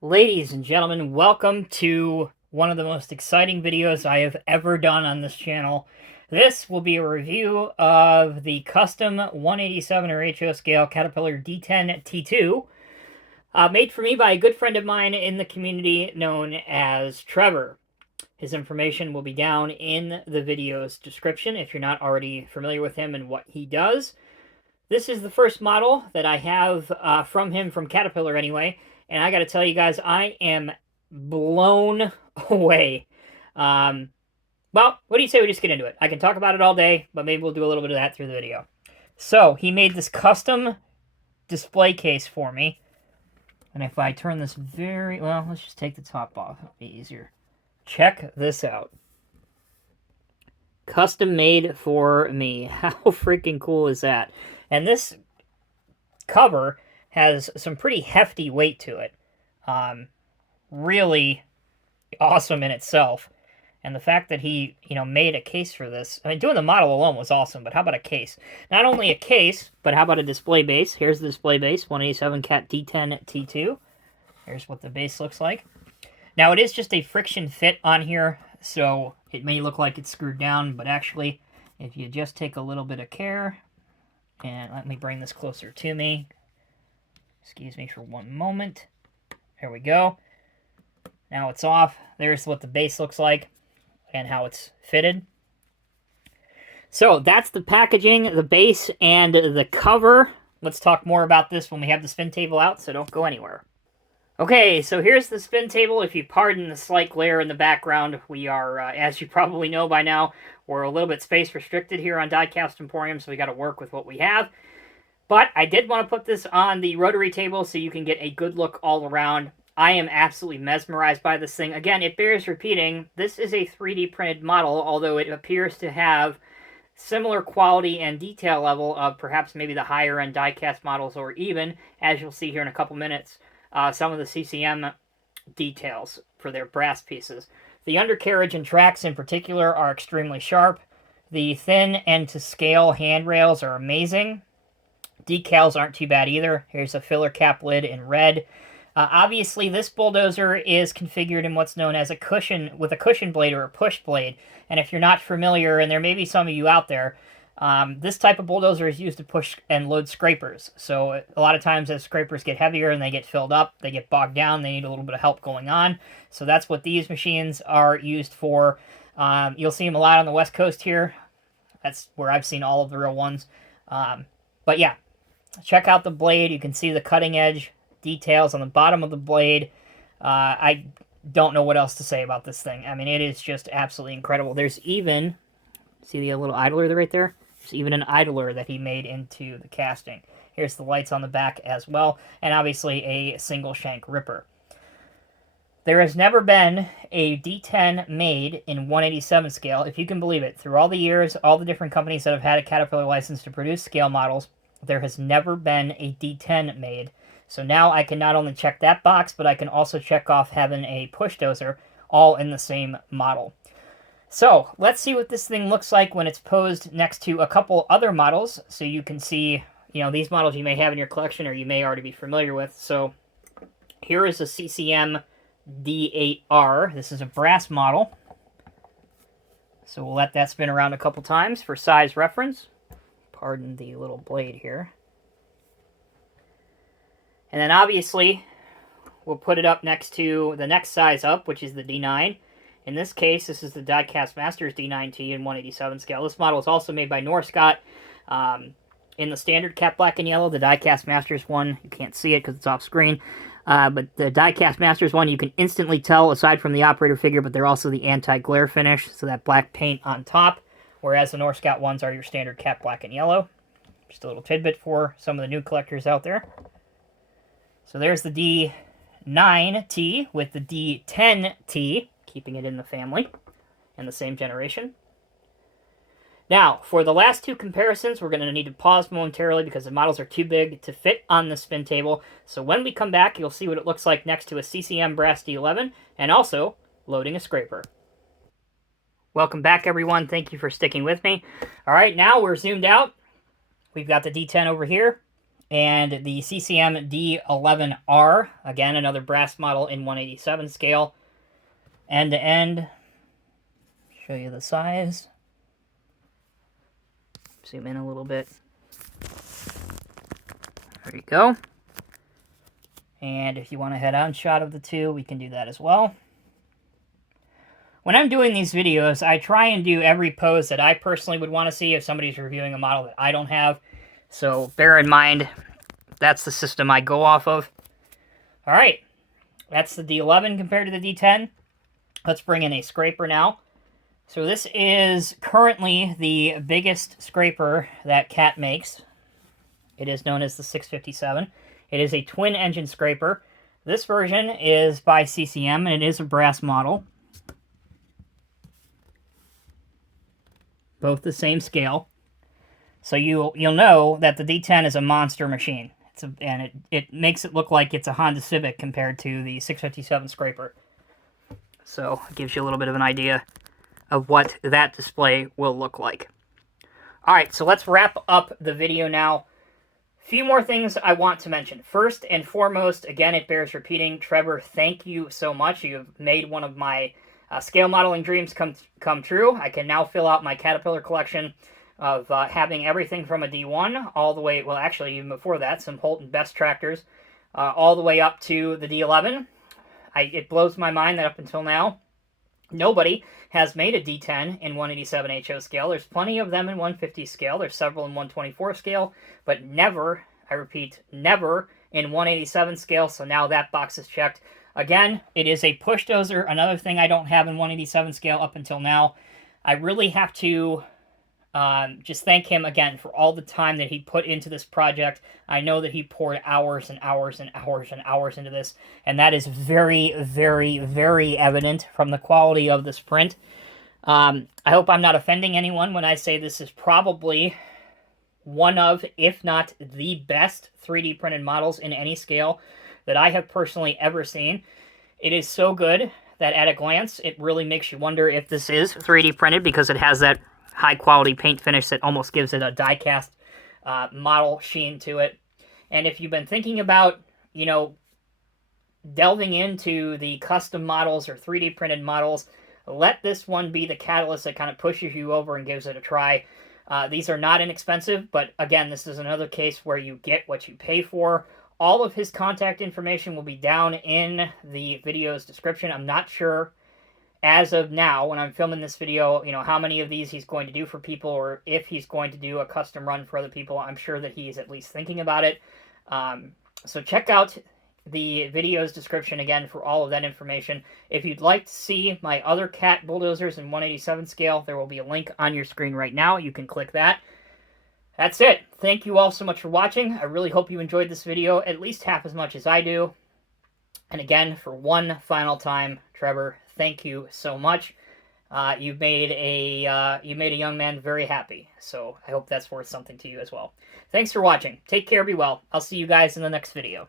Ladies and gentlemen, welcome to one of the most exciting videos I have ever done on this channel. This will be a review of the custom 187 ratio scale Caterpillar D10T2, made for me by a good friend of mine in the community known as Trevor. His information will be down in the video's description if you're not already familiar with him and what he does. This is the first model that I have from him, from Caterpillar anyway, and I got to tell you guys, I am blown away. Well, what do you say we just get into it? I can talk about it all day, but maybe we'll do a little bit of that through the video. So, he made this custom display case for me, and if I turn this well, let's just take the top off, it'll be easier. Check this out. Custom made for me. How freaking cool is that? And this cover has some pretty hefty weight to it. Really awesome in itself. And the fact that he, made a case for this. I mean, doing the model alone was awesome, but how about a case? Not only a case, but how about a display base? Here's the display base, 187 Cat D10T2. Here's what the base looks like. Now, it is just a friction fit on here, so it may look like it's screwed down, but actually, if you just take a little bit of care, and let me bring this closer to me. Excuse me for one moment. There we go. Now it's off. There's what the base looks like and how it's fitted. So that's the packaging, the base, and the cover. Let's talk more about this when we have the spin table out, so don't go anywhere. Okay, so here's the spin table. If you pardon the slight glare in the background, we are, as you probably know by now, we're a little bit space restricted here on Diecast Emporium, so we got to work with what we have. But I did want to put this on the rotary table so you can get a good look all around. I am absolutely mesmerized by this thing. Again, it bears repeating, this is a 3D printed model, although it appears to have similar quality and detail level of perhaps maybe the higher end diecast models, or even, as you'll see here in a couple minutes, some of the CCM details for their brass pieces. The undercarriage and tracks in particular are extremely sharp. The thin and to scale handrails are amazing. Decals aren't too bad either. Here's a filler cap lid in red. Obviously, this bulldozer is configured in what's known as a cushion, with a cushion blade or a push blade. And if you're not familiar, and there may be some of you out there, this type of bulldozer is used to push and load scrapers. So a lot of times as scrapers get heavier and they get filled up, they get bogged down, they need a little bit of help going on. So that's what these machines are used for. You'll see them a lot on the West Coast here. That's where I've seen all of the real ones. But yeah, check out the blade. You can see the cutting edge details on the bottom of the blade. I don't know what else to say about this thing. I mean, it is just absolutely incredible. There's even, see the little idler right there? There's even an idler that he made into the casting. Here's the lights on the back as well, and obviously a single shank ripper. There has never been a D10 made in 187 scale, if you can believe it. Through all the years, all the different companies that have had a Caterpillar license to produce scale models, there has never been a D10 made. So now I can not only check that box, but I can also check off having a push dozer all in the same model. So let's see what this thing looks like when it's posed next to a couple other models, so you can see, these models you may have in your collection or you may already be familiar with. So here is a CCM D8R. This is a brass model. So we'll let that spin around a couple times for size reference. Pardon the little blade here. And then obviously, we'll put it up next to the next size up, which is the D9. In this case, this is the Diecast Masters D9T in 187 scale. This model is also made by Norscot in the standard cap black and yellow. The Diecast Masters one, you can't see it because it's off screen. But the Diecast Masters one, you can instantly tell, aside from the operator figure, but they're also the anti-glare finish, so that black paint on top, whereas the Norscot ones are your standard cap black and yellow. Just a little tidbit for some of the new collectors out there. So there's the D9T with the D10T, keeping it in the family, in the same generation. Now, for the last two comparisons, we're going to need to pause momentarily because the models are too big to fit on the spin table. So when we come back, you'll see what it looks like next to a CCM Brass D11, and also loading a scraper. Welcome back, everyone. Thank you for sticking with me. All right, now we're zoomed out. We've got the D10 over here. and the CCM D11R, again, another brass model in 187 scale. End to end. Show you the size. Zoom in a little bit. There you go. And if you want a head-on shot of the two, we can do that as well. When I'm doing these videos, I try and do every pose that I personally would want to see if somebody's reviewing a model that I don't have. So bear in mind, that's the system I go off of. All right, that's the D11 compared to the D10. Let's bring in a scraper now. So this is currently the biggest scraper that Cat makes. It is known as the 657. It is a twin-engine scraper. This version is by CCM, and it is a brass model. Both the same scale. So you'll know that the D10 is a monster machine. And it makes it look like it's a Honda Civic compared to the 657 scraper. So it gives you a little bit of an idea of what that display will look like. Alright, so let's wrap up the video now. Few more things I want to mention. First and foremost, again, it bears repeating, Trevor, thank you so much. You've made one of my scale modeling dreams come true. I can now fill out my Caterpillar collection of having everything from a D1 all the way, well, actually, even before that, some Holt and Best tractors, all the way up to the D11. It blows my mind that up until now, nobody has made a D10 in 187 HO scale. There's plenty of them in 150 scale. There's several in 124 scale, but never, I repeat, never in 187 scale, so now that box is checked. Again, it is a push dozer, another thing I don't have in 187 scale up until now. I really have to just thank him again for all the time that he put into this project. I know that he poured hours and hours and hours and hours into this, and that is very, very, very evident from the quality of this print. I hope I'm not offending anyone when I say this is probably one of, if not the best 3D printed models in any scale that I have personally ever seen. It is so good that at a glance, it really makes you wonder if this is 3D printed, because it has that high-quality paint finish that almost gives it a die-cast model sheen to it. And if you've been thinking about, you know, delving into the custom models or 3D printed models, let this one be the catalyst that kind of pushes you over and gives it a try. These are not inexpensive, but again, this is another case where you get what you pay for. All of his contact information will be down in the video's description. I'm not sure as of now, when I'm filming this video, you know, how many of these he's going to do for people, or if he's going to do a custom run for other people. I'm sure that he's at least thinking about it. So check out the video's description again for all of that information. If you'd like to see my other Cat bulldozers in 187 scale, there will be a link on your screen right now. You can click that. That's it. Thank you all so much for watching. I really hope you enjoyed this video at least half as much as I do. And again, for one final time, Trevor, thank you so much. You made a young man very happy. So I hope that's worth something to you as well. Thanks for watching. Take care, be well. I'll see you guys in the next video.